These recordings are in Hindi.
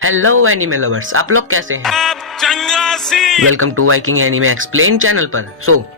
हेलो एनिमे लवर्स, आप लोग कैसे हैं? Welcome to Viking anime explain channel पर।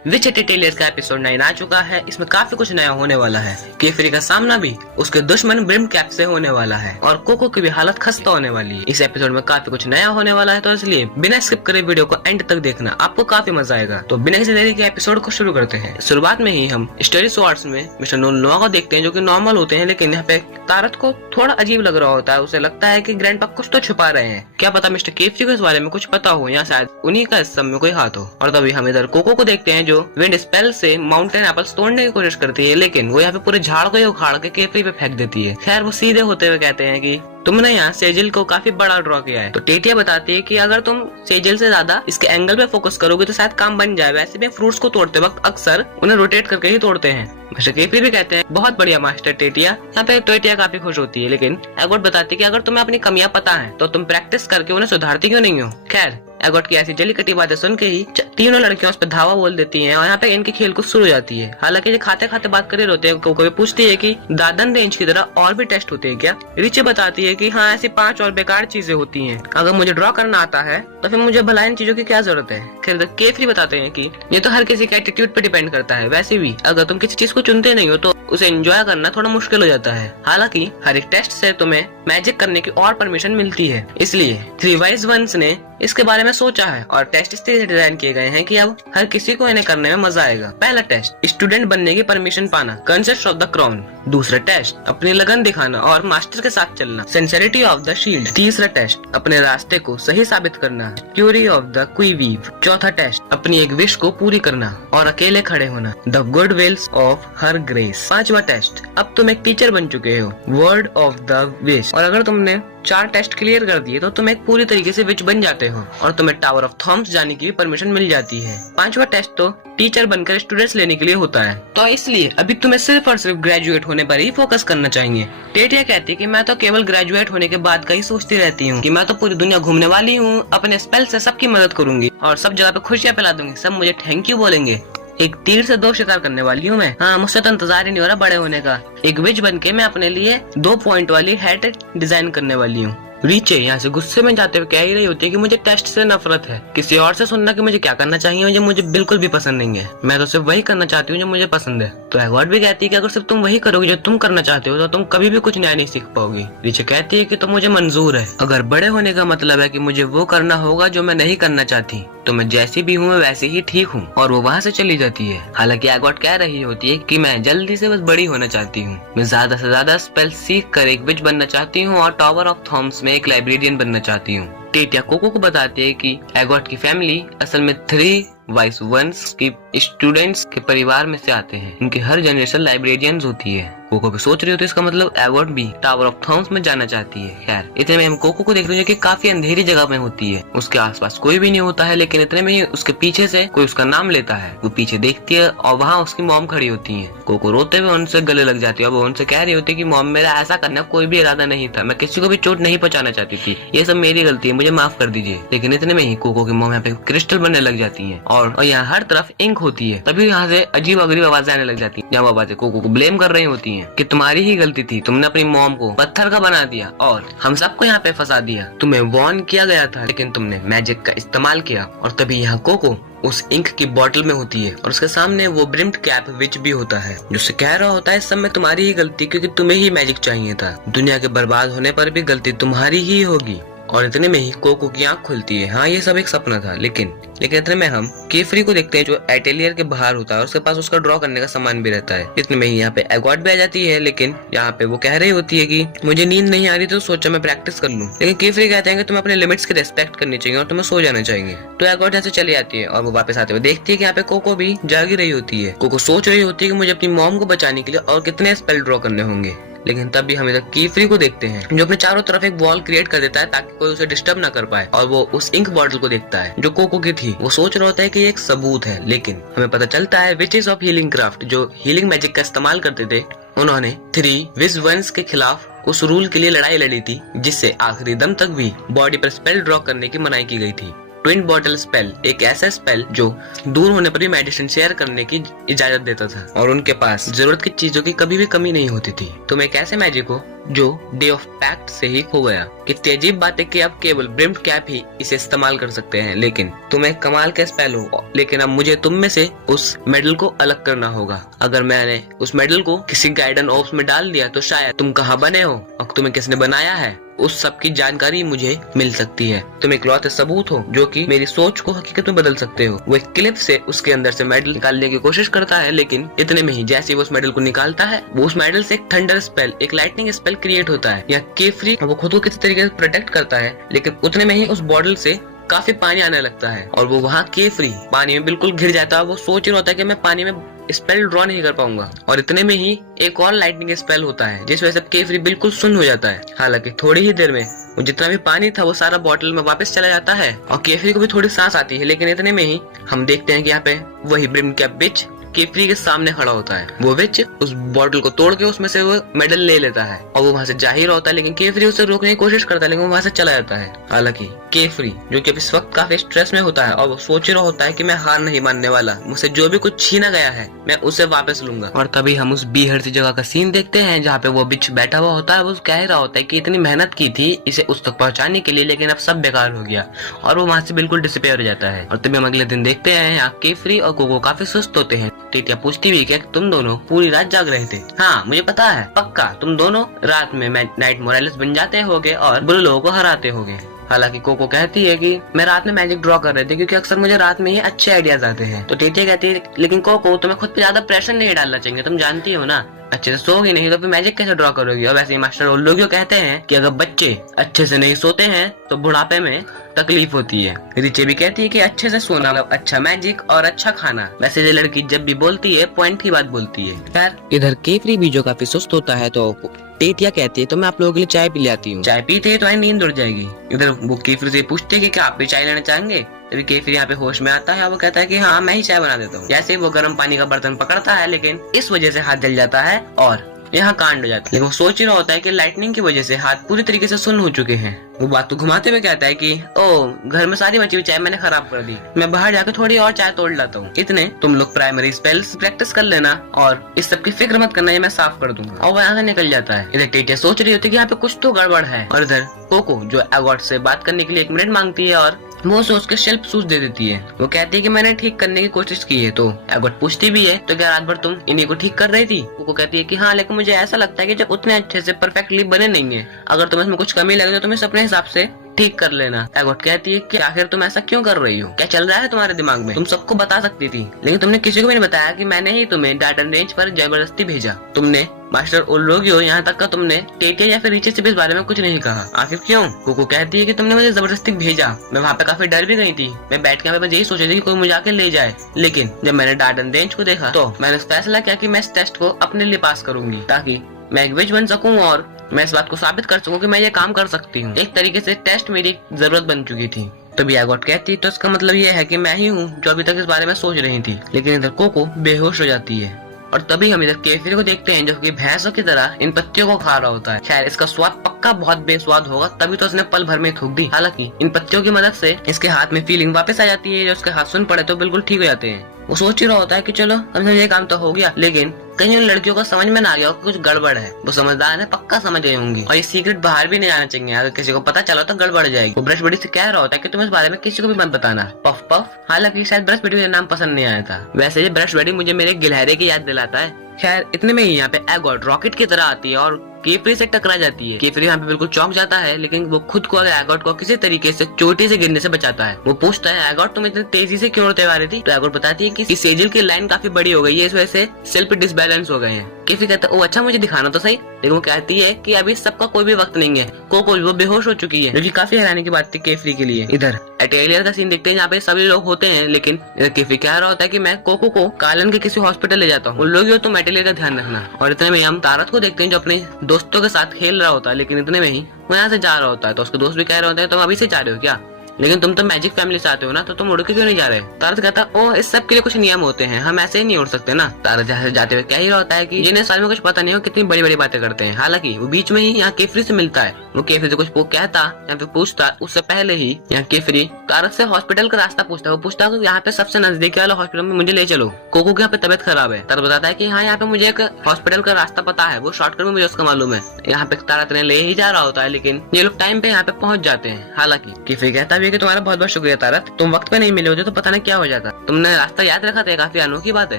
विच टेलियर का एपिसोड 9 आ चुका है। इसमें काफी कुछ नया होने वाला है। केफरी का सामना भी उसके दुश्मन ब्रिम कैप से होने वाला है और कोको की भी हालत खस्ता होने वाली है। इस एपिसोड में काफी कुछ नया होने वाला है, तो इसलिए बिना स्किप करे वीडियो को एंड तक देखना, आपको काफी मजा आएगा। तो बिना किसी देरी के एपिसोड को शुरू करते हैं। शुरुआत में ही हम स्टोरी स्वार्ड्स में मिस्टर नोनोआ को देखते हैं, जो कि नॉर्मल होते हैं, लेकिन यहाँ पे तारत को थोड़ा अजीब लग रहा होता है। उसे लगता है कि ग्रैंडपा कुछ तो छुपा रहे हैं। क्या पता मिस्टर केफरी को इस बारे में कुछ पता हो या शायद उन्हीं का इस सब में कोई हाथ हो। और तभी हम इधर कोको को देखते हैं, जो विंड स्पेल से माउंटेन एप्पल्स तोड़ने की कोशिश करती है, लेकिन वो यहाँ पे पूरे झाड़ को उखाड़ के केफरी पे फेंक देती है। खैर वो सीधे होते हुए कहते हैं कि तुमने यहाँ सेजिल को काफी बड़ा ड्रॉ किया है। तो टेटिया बताती है कि अगर तुम सेजिल से ज्यादा इसके एंगल पे फोकस करोगे तो शायद काम बन जाए। वैसे भी फ्रूट्स को तोड़ते वक्त अक्सर उन्हें रोटेट करके ही तोड़ते हैं। मिस्टर केफरी भी कहते हैं बहुत बढ़िया मास्टर टेटिया। यहाँ पे टेटिया काफी खुश होती है, लेकिन एगोट बताती है कि अगर तुम्हें अपनी कमियां पता है तो तुम प्रैक्टिस करके उन्हें सुधारती क्यों नहीं हो। खैर एगोट की ऐसी जली कटी बातें सुन के ही तीनों लड़कियां उस पर धावा बोल देती हैं और यहाँ पे इनकी खेल कुछ शुरू हो जाती है। हालांकि ये खाते खाते बात करे रहते हैं। कोको पूछती है कि दादन रेंज की तरह और भी टेस्ट होते हैं क्या। रिचे बताती है कि हाँ, ऐसी 5 और बेकार चीजें होती हैं। अगर मुझे ड्रॉ करना आता है तो फिर मुझे भला इन चीजों की क्या जरूरत है। खैर केफरी बताते हैं कि ये तो हर किसी के एटीट्यूड पे डिपेंड करता है। वैसे भी अगर तुम किसी चीज को चुनते नहीं हो तो उसे एंजॉय करना थोड़ा मुश्किल हो जाता है। हालांकि हर एक टेस्ट से तुम्हें मैजिक करने की और परमिशन मिलती है, इसलिए 3 वाइज वंस ने इसके बारे में सोचा है और टेस्ट इस तरह से डिजाइन किए गए हैं कि अब हर किसी को इन्हें करने में मजा आएगा। पहला टेस्ट स्टूडेंट बनने की परमिशन पाना, कंसेप्ट ऑफ द क्राउन। दूसरा टेस्ट अपनी लगन दिखाना और मास्टर के साथ चलना, सिंसेरिटी ऑफ द शील्ड। तीसरा टेस्ट अपने रास्ते को सही साबित करना, क्यूरी ऑफ द क्वीवीव। चौथा टेस्ट अपनी एक विश को पूरी करना और अकेले खड़े होना, the good wills of her grace. पांचवा टेस्ट अब तुम एक टीचर बन चुके हो, वर्ड ऑफ द विश। और अगर तुमने 4 टेस्ट क्लियर कर दिए तो तुम एक पूरी तरीके से विच बन जाते हो और तुम्हें टावर ऑफ थॉम्स जाने की भी परमिशन मिल जाती है। 5वां टेस्ट तो टीचर बनकर स्टूडेंट्स लेने के लिए होता है, तो इसलिए अभी तुम्हें सिर्फ और सिर्फ ग्रेजुएट होने पर ही फोकस करना चाहिए। टेटिया कहती है कि मैं तो केवल ग्रेजुएट होने के बाद का ही सोचती रहती हूँ कि मैं तो पूरी दुनिया घूमने वाली हूँ, अपने स्पेल से सबकी मदद करूंगी और सब जगह पे खुशियाँ फैला दूंगी, सब मुझे थैंक यू बोलेंगे। एक तीर से 2 शिकार करने वाली हूँ मैं। हाँ, मुझसे तो इंतजार ही नहीं हो रहा बड़े होने का। एक विच बन के मैं अपने लिए 2 पॉइंट वाली हैट डिजाइन करने वाली हूँ। रीचे यहाँ से गुस्से में जाते हुए कह ही रही होती है कि मुझे टेस्ट से नफरत है। किसी और से सुनना कि मुझे क्या करना चाहिए मुझे बिल्कुल भी पसंद नहीं है। मैं तो सिर्फ वही करना चाहती हूँ जो मुझे पसंद है। तो एगॉट भी कहती है कि अगर सिर्फ तुम वही करोगे जो तुम करना चाहते हो तो तुम कभी भी कुछ नया नहीं सीख पाओगी। रीचे कहती है कि तो मुझे मंजूर है। अगर बड़े होने का मतलब है कि मुझे वो करना होगा जो मैं नहीं करना चाहती, तो मैं जैसी भी हूँ मैं वैसे ही ठीक हूँ। और वो वहाँ से चली जाती है। हालांकि एगॉट कह रही होती है कि मैं जल्दी से बस बड़ी होना चाहती हूँ। मैं ज्यादा से ज्यादा स्पेल सीख कर एक विच बनना चाहती हूँ और टावर ऑफ थॉम्स में एक लाइब्रेरियन बनना चाहती हूँ। टेटिया कोको को बताती है कि एगॉट की फैमिली असल में 3 वाइस वंस की स्टूडेंट्स के परिवार में से आते हैं। उनकी हर जनरेशन लाइब्रेरियंस होती है। कोको भी सोच रही होती है इसका मतलब एगॉट भी टावर ऑफ थॉम्स में जाना चाहती है। खैर इतने में हम कोको को देख रहे हैं कि काफी अंधेरी जगह में होती है। उसके आसपास कोई भी नहीं होता है, लेकिन इतने में ही उसके पीछे से कोई उसका नाम लेता है। वो पीछे देखती है और वहाँ उसकी मॉम खड़ी होती है। कोको रोते हुए उनसे गले लग जाती है और वो उनसे कह रही होती है कि मॉम, मेरा ऐसा करना कोई भी इरादा नहीं था, मैं किसी को भी चोट नहीं पहुंचाना चाहती थी, ये सब मेरी गलती है, मुझे माफ कर दीजिए। लेकिन इतने में ही कोको की मॉम यहाँ पे क्रिस्टल बनने लग जाती है और यहाँ हर तरफ इंक होती है। तभी यहाँ से अजीब अगरीब आवाजें आने लग जाती है, जहाँ वो आवाजें कोको को ब्लेम कर रही होती है कि तुम्हारी ही गलती थी, तुमने अपनी मॉम को पत्थर का बना दिया और हम सबको यहाँ पे फंसा दिया। तुम्हें वार्न किया गया था लेकिन तुमने मैजिक का इस्तेमाल किया। और तभी यहाँ कोको उस इंक की बोतल में होती है और उसके सामने वो ब्रिम्ड कैप विच भी होता है, जो से कह रहा होता है इस सब में तुम्हारी ही गलती, क्योंकि तुम्हें ही मैजिक चाहिए था। दुनिया के बर्बाद होने पर भी गलती तुम्हारी ही होगी। और इतने में ही कोको की आंख खुलती है। हाँ, ये सब एक सपना था। लेकिन इतने में हम केफरी को देखते हैं, जो एटेलियर के बाहर होता है और उसके पास उसका ड्रॉ करने का सामान भी रहता है। इतने में ही यहाँ पे एगॉट भी आ जाती है, लेकिन यहाँ पे वो कह रही होती है कि मुझे नींद नहीं आ रही तो सोचा मैं प्रैक्टिस कर लूं। लेकिन केफरी कहते हैं कि तुम्हें अपने लिमिट्स की रिस्पेक्ट करनी चाहिए और तुम्हें सो जाना चाहिए। तो एगॉट यहाँ से चली जाती है और वो वापस आते हुए देखती है कि यहाँ पे कोको भी जागी रही होती है। कोको सोच रही होती है कि मुझे अपनी मॉम को बचाने के लिए और कितने स्पेल ड्रॉ करने होंगे। लेकिन तब भी हम इधर केफरी को देखते हैं, जो अपने चारों तरफ एक वॉल क्रिएट कर देता है ताकि कोई उसे डिस्टर्ब ना कर पाए। और वो उस इंक बॉटल को देखता है जो कोको की थी। वो सोच रहा होता है कि ये एक सबूत है, लेकिन हमें पता चलता है विचेस ऑफ हीलिंग क्राफ्ट, जो हीलिंग मैजिक का इस्तेमाल करते थे, उन्होंने 3 विज वंस के खिलाफ उस रूल के लिए लड़ाई लड़ी थी जिससे आखिरी दम तक भी बॉडी पर स्पेल ड्रॉ करने की मनाही की गई थी। ट्विन बॉटल स्पेल एक ऐसा स्पेल जो दूर होने पर भी मेडिसिन शेयर करने की इजाजत देता था और उनके पास जरूरत की चीजों की कभी भी कमी नहीं होती थी। तुम एक ऐसे मैजिक हो जो डे ऑफ पैक्ट से ही खो गया। कितनी अजीब बात है कि अब केवल ब्रिम्ड कैप ही इसे इस्तेमाल कर सकते हैं, लेकिन तुम एक कमाल का स्पेल हो। लेकिन अब मुझे तुम में से उस मेडल को अलग करना होगा। अगर मैंने उस मेडल को किसी गाइडन ऑप्स में डाल दिया तो शायद तुम कहाँ बने हो और तुम्हें किसने बनाया है उस सब की जानकारी मुझे मिल सकती है। तुम इकलौते सबूत हो जो कि मेरी सोच को हकीकत में बदल सकते हो। वो एक क्लिप से उसके अंदर से मेडल निकालने की कोशिश करता है, लेकिन इतने में ही जैसे वो उस मेडल को निकालता है वो उस मेडल से एक थंडर स्पेल एक लाइटनिंग स्पेल क्रिएट होता है। या केफ्री वो खुद को किसी तरीके से प्रोटेक्ट करता है, लेकिन उतने में ही उस बॉटल से काफी पानी आने लगता है और वो वहाँ केफ्री पानी में बिल्कुल घिर जाता है। वो सोच ही होता है कि मैं पानी में स्पेल ड्रॉ नहीं कर पाऊंगा और इतने में ही एक और लाइटनिंग स्पेल होता है जिस वजह से केफ्री बिल्कुल सुन्न हो जाता है। हालांकि थोड़ी ही देर में वो जितना भी पानी था वो सारा बॉटल में वापस चला जाता है और केफ्री को भी थोड़ी सांस आती है, लेकिन इतने में ही हम देखते हैं कि यहाँ पे वही ब्रिम कैप बिच केफ्री के सामने खड़ा होता है। वो विच उस बॉटल को तोड़ के उसमें से वो मेडल ले लेता है और वो वहाँ से जा ही रहा होता है, लेकिन केफ्री उसे रोकने की कोशिश करता है, लेकिन वो वहाँ से चला जाता है। हालांकि केफ्री जो कि इस वक्त काफी स्ट्रेस में होता है और वो सोच रहा होता है कि मैं हार नहीं मानने वाला, मुझसे जो भी कुछ छीना गया है मैं उसे वापस लूंगा। और तभी हम उस बीहड़ सी जगह का सीन देखते हैं जहाँ पे वो बिच बैठा हुआ होता है। वो कह रहा होता है कि इतनी मेहनत की थी इसे उस तक पहुंचाने के लिए, लेकिन अब सब बेकार हो गया और वो वहाँ से बिल्कुल डिसअपीयर हो जाता है। और तभी हम अगले दिन देखते हैं यहाँ केफ्री और कोको काफी सुस्त होते हैं। टीटिया पूछती भी कि तुम दोनों पूरी रात जाग रहे थे। हाँ मुझे पता है, पक्का तुम दोनों रात में नाइट मोरालिस बन जाते होगे और बुरे लोगों को हराते होगे। हालांकि कोको कहती है कि मैं रात में मैजिक ड्रॉ कर रहे थे क्योंकि अक्सर मुझे रात में ही अच्छे आइडियाज आते हैं। तो टीटिया कहती है लेकिन कोको तुम्हें खुद पे ज्यादा प्रेशर नहीं डालना चाहिए, तुम जानती हो ना अच्छे से सोओगी नहीं तो फिर मैजिक कैसे ड्रॉ करोगी। और वैसे ही मास्टर ओल्लोगियो कहते हैं कि अगर बच्चे अच्छे से नहीं सोते हैं तो बुढ़ापे में तकलीफ होती है। रिचे भी कहती है कि अच्छे से सोना अच्छा मैजिक और अच्छा खाना। वैसे ये लड़की जब भी बोलती है पॉइंट की बात बोलती है। खैर इधर केफ्री भी जो काफी सुस्त होता है तो टीटिया कहती है तो मैं आप लोगों के लिए चाय पी लाती हूँ। चाय पीते ही तो नींद उड़ जाएगी। इधर वो केफ्री से पूछते हैं कि क्या आप भी चाय लेना चाहेंगे। तभी केफ्री यहाँ पे होश में आता है। वो कहता है कि हाँ मैं ही चाय बना देता हूँ। जैसे वो गर्म पानी का बर्तन पकड़ता है, लेकिन इस वजह से हाथ जल जाता है और यहाँ कांड हो जाता है। लेकिन वो सोच ही रहा होता है कि लाइटनिंग की वजह से हाथ पूरी तरीके से सुन्न हो चुके हैं। वो बात को घुमाते हुए कहता है कि ओ घर में सारी बची हुई चाय मैंने खराब कर दी, मैं बाहर जाकर थोड़ी और चाय तोड़ लाता हूँ। इतने तुम लोग प्राइमरी स्पेल्स प्रैक्टिस कर लेना और इस सब की फिक्र मत करना, ये मैं साफ कर दूंगा। और वो यहाँ से निकल जाता है। इधर टीटिया सोच रही होती है कि यहाँ पे कुछ तो गड़बड़ है और इधर कोको जो एगॉट से बात करने के लिए 1 मिनट मांगती है और वो सोच के शेल्फ सूज दे देती है। वो कहती है कि मैंने ठीक करने की कोशिश की है। तो एगॉट पूछती भी है तो क्या रात भर तुम इन्हीं को ठीक कर रही थी। वो कहती है कि हाँ, लेकिन मुझे ऐसा लगता है कि जब उतने अच्छे से परफेक्टली बने नहीं है, अगर तुम्हें इसमें कुछ कमी लगे तो तुम इसे अपने हिसाब से ठीक कर लेना। एगॉट कहती है कि आखिर तुम ऐसा क्यों कर रही हो, क्या चल रहा है तुम्हारे दिमाग में। तुम सबको बता सकती थी, लेकिन तुमने किसी को भी नहीं बताया कि मैंने ही तुम्हें डार्टन रेंज पर जबरदस्ती भेजा। तुमने मास्टर ओल्लोगियो यहाँ तक का तुमने टीटिया या फिर रिचे से भी इस बारे में कुछ नहीं कहा। आखिर क्यों। कोको कहती है कि तुमने मुझे जबरदस्ती भेजा, मैं वहाँ पे काफी डर भी गई थी। मैं बैठ के यही सोच रही थी कि कोई मुझे आके ले जाए, लेकिन जब मैंने डार्टन रेंज को देखा तो मैंने फैसला किया कि मैं इस टेस्ट को अपने लिए पास करूंगी ताकि मैं एक विच बन सकूं और मैं इस बात को साबित कर सकूं कि मैं ये काम कर सकती हूँ। एक तरीके से टेस्ट मेरी जरूरत बन चुकी थी। तभी एगॉट कहती तो इसका मतलब ये है कि मैं ही हूँ जो अभी तक इस बारे में सोच रही थी। लेकिन इधर कोको बेहोश हो जाती है और तभी हम इधर केफिर को देखते हैं जो कि भैंसों की तरह इन पत्तियों को खा रहा होता है। शायद इसका स्वाद पक्का बहुत बेस्वाद होगा, तभी तो उसने पल भर में थूक दी। हालांकि इन पत्तियों की मदद से इसके हाथ में फीलिंग वापस आ जाती है। जो उसके हाथ सुन पड़े तो बिल्कुल ठीक हो जाते हैं। वो सोच ही रहा होता है कि चलो कम से कम ये काम तो हो गया, लेकिन कहीं उन लड़कियों को समझ में ना आ गया कुछ गड़बड़ है। वो समझदार है, पक्का समझ गई होंगी और ये सीक्रेट बाहर भी नहीं आना चाहिए। अगर किसी को पता चला तो गड़बड़ जाएगी। वो ब्रश बडी से कह रहा होता है कि तुम इस बारे में किसी को भी मत बताना। Puff puff. हालांकि शायद ब्रश बडी मेरा नाम पसंद नहीं आया था। वैसे ये ब्रश बडी मुझे मेरे गिलहरे की याद दिलाता है। खैर इतने में ही यहाँ पे एगॉट रॉकेट की तरह आती है और केफरी से टकरा जाती है। केफरी यहाँ पे बिल्कुल चौंक जाता है, लेकिन वो खुद को एगॉट को किसी तरीके से चोटी से गिरने से बचाता है। वो पूछता है एगॉट तुम इतनी तेजी से क्यों उड़ते आ रही थी। तो एगॉट बताती है कि सेजिल की लाइन काफी बड़ी हो गई है, इस वजह से सेल्फ डिसबैलेंस हो गए हैं। केफरी कहता है ओ अच्छा मुझे दिखाना तो सही, लेकिन वो कहती है कि अभी सबका कोई भी वक्त नहीं है। कोको वो बेहोश हो चुकी है, जो कि काफी हैरानी की बात थी केफरी के लिए। इधर एटेलियर का सीन देखते हैं जहाँ पे सभी लोग होते हैं, लेकिन केफरी कह रहा होता है कि मैं कोको को कालन के किसी हॉस्पिटल ले जाता हूँ, उन लोग तुम एटेलियर का ध्यान रखना। और इतने में हम तारत को देखते हैं जो अपने दोस्तों के साथ खेल रहा होता है, लेकिन इतने में ही वो यहाँ से जा रहा होता है। तो उसके दोस्त भी कह रहे होते हैं तुम अभी से जा रहे हो क्या। लेकिन तुम तो मैजिक फैमिली से आते हो ना, तो तुम उड़ के क्यों नहीं जा रहे? तारक कहता ओ इस सब के लिए कुछ नियम होते हैं, हम ऐसे ही नहीं उड़ सकते ना। तारक जहाँ जाते हुए क्या ही होता है कि जिन्हें साल में कुछ पता नहीं हो कितनी बड़ी बड़ी बातें करते हैं। हालांकि वो बीच में ही यहाँ केफरी से मिलता है। वो केफरी से कुछ कहता या फिर पूछता, उससे पहले ही यहाँ केफरी तारक से हॉस्पिटल का रास्ता पूछता है। वो पूछता है यहाँ पे सबसे नजदीकी वाला हॉस्पिटल में मुझे ले चलो, कोको की यहाँ पे तबियत खराब है। तारक बताता है कि हाँ यहाँ पे मुझे एक हॉस्पिटल का रास्ता पता है, वो शॉर्टकट में मुझे उसका मालूम है। यहाँ पे तारक ने ले ही जा रहा होता है, लेकिन ये लोग टाइम पे यहाँ पे पहुंच जाते हैं। हालांकि केफरी कहता भी है कि तुम्हारा बहुत बहुत शुक्रिया तारक, तुम वक्त पे नहीं मिले होते तो पता नहीं क्या हो जाता, तुमने रास्ता याद रखा था, काफी अनोखी बात है।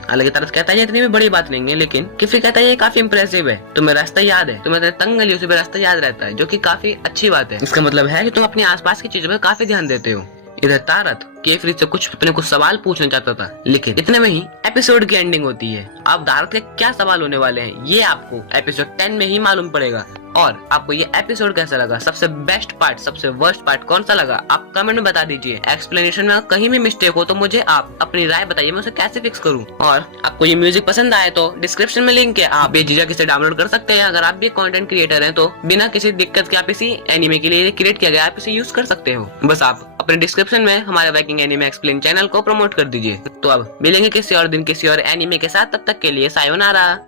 हालांकि तारक कहता है इतनी भी बड़ी बात नहीं है, लेकिन केफरी कहता है ये काफी इंप्रेसिव है, तुम्हें रास्ता याद है, तुम्हें तंग गली उसी पे रास्ता याद रहता है, जो की काफी अच्छी बात है। इसका मतलब है कि तुम अपने आसपास की चीजों पर काफी ध्यान देते हो। इधर तारक केफरी से कुछ सवाल पूछना चाहता था, लेकिन इतने में ही एपिसोड की एंडिंग होती है। अब तारक के क्या सवाल होने वाले हैं ये आपको एपिसोड 10 में ही मालूम पड़ेगा। और आपको ये एपिसोड कैसा लगा, सबसे बेस्ट पार्ट, सबसे वर्स्ट पार्ट कौन सा लगा, आप कमेंट में बता दीजिए। एक्सप्लेनेशन में कहीं भी मिस्टेक हो तो मुझे आप अपनी राय बताइए, मैं उसे कैसे फिक्स करूं। और आपको ये म्यूजिक पसंद आए तो डिस्क्रिप्शन में लिंक है, आप बेझिझक इसे डाउनलोड कर सकते हैं। अगर आप भी कंटेंट क्रिएटर हैं तो बिना किसी दिक्कत के आप इसी एनीमे के लिए क्रिएट किया गया, आप इसे यूज कर सकते हो। बस आप अपने डिस्क्रिप्शन में हमारे वाइकिंग एनीमे एक्सप्लेन चैनल को प्रमोट कर दीजिए। तो अब मिलेंगे किसी और दिन किसी और एनीमे के साथ, तब तक के लिए सायोनारा।